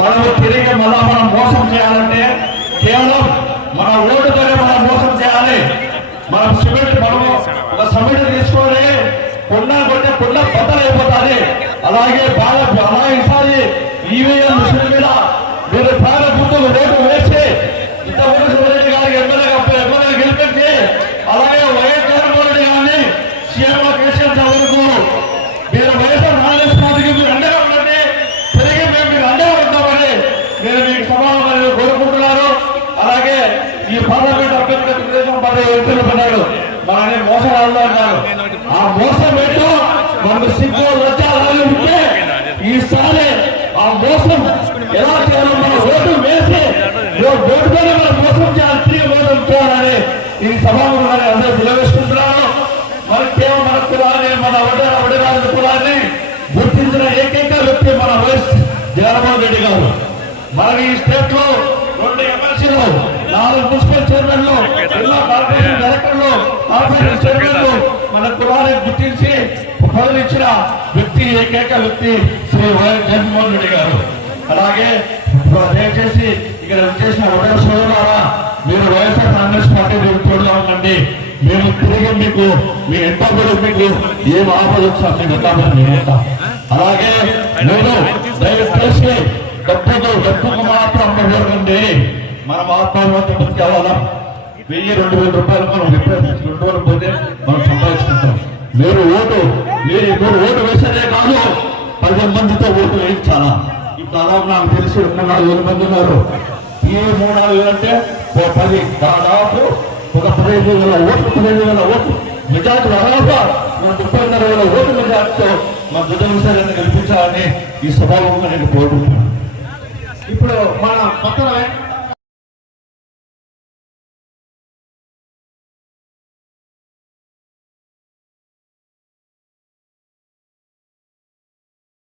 మనము తిరిగి మనం మోసం చేయాలంటే కేవలం మన ఓటుతోనే మనం మోసం చేయాలి. మనం సిమెంట్ మనము ఒక సిమెంట్ తీసుకొని కొండ కొట్టే కొండ బద్దలైపోతుంది. అలాగే ఈసారి ఈవీఎం మిషన్ మీద మీరు ప్రాణ గుర్తులు ఓటు వేసి ఇంతకుముందు శివరెడ్డి గారికి ఎమ్మెల్యే గెలిపించి అలాగే వైఎస్ జగన్మోహన్ రెడ్డి గారిని సీఎం కేసీఆర్ వరకు మీరు వైఎస్ఆర్ కాంగ్రెస్ పార్టీకి మీరు అండగా ఉండండి. తిరిగి మేము మీకు అండగా ఉంటామని నేను మీకు సమాధానం కోరుకుంటున్నాను. అలాగే ఈ పార్లమెంట్ అభ్యర్థిగా తెలుగుదేశం పార్టీ వ్యక్తులు పడ్డాడు మనని మోసగాళ్ళు అన్నారు. ఆ మోసం ఏంటో మనకు సిగ్గు లజ్జాలు ఉంటే ఈసారి ఆ మోసం ఎలా చేయాలో మన ఓటు వేసి ఓటుతోనే మనం మోసం చేయాలి, తిరిగి మోసం చేయాలని ఈ సభాముఖంగా అందరూ నిలవేసుకుంటున్నాను. మరి కేవలం మన కులాన్ని మన వడ్డరాజు కులాన్ని గుర్తించిన ఏకైక వ్యక్తి మన వైఎస్ జగన్మోహన్ రెడ్డి గారు. మనకి ఈ స్టేట్ లో 2 ఎమ్మెల్సీలు 4 మున్సిపల్ చైర్మన్లు జిల్లా కార్పొరేషన్ డైరెక్టర్లు కార్పొరేషన్ చైర్మన్లు మన కులాన్ని గుర్తించి పదవి ఇచ్చిన వ్యక్తి ఏకైక వ్యక్తి శ్రీ వైఎస్ జగన్మోహన్ రెడ్డి గారు. అలాగే దయచేసి ఇక్కడ చేసిన ఒకటే సోదరులారా మీరు వైఎస్ఆర్ కాంగ్రెస్ పార్టీ తోడుగా ఉండండి. మేము తిరిగి మీకు మీ ఎంతో కూడా మీకు ఏం ఆపద వచ్చా మీకు ఉంటామని నేను. అలాగే నేను దయచేసి డబ్బుకు మాత్రం కోరకండి. మనం ఆత్మహత్య బతికేవాళ్ళ 1000-2000 రూపాయలు మనం 2 రోజులు పోతే మనం సంపాదించుకుంటాం. మీరు ఓటు వేసేదే కాదు 10 మందితో ఓటు వేయించాలా. దాదాపు నాకు తెలిసి 3-4 మంది ఉన్నారు. ఈ 3-4 అంటే 10 దాదాపు ఒక 15,000 ఓట్లు మెజార్టీ దాదాపు 30,000 ఓటు మెజార్టీతో మన జగన్మోహన్ కల్పించాలని ఈ సభాముఖంగా నేను కోరుకుంటున్నాను. ఇప్పుడు మన పక్కన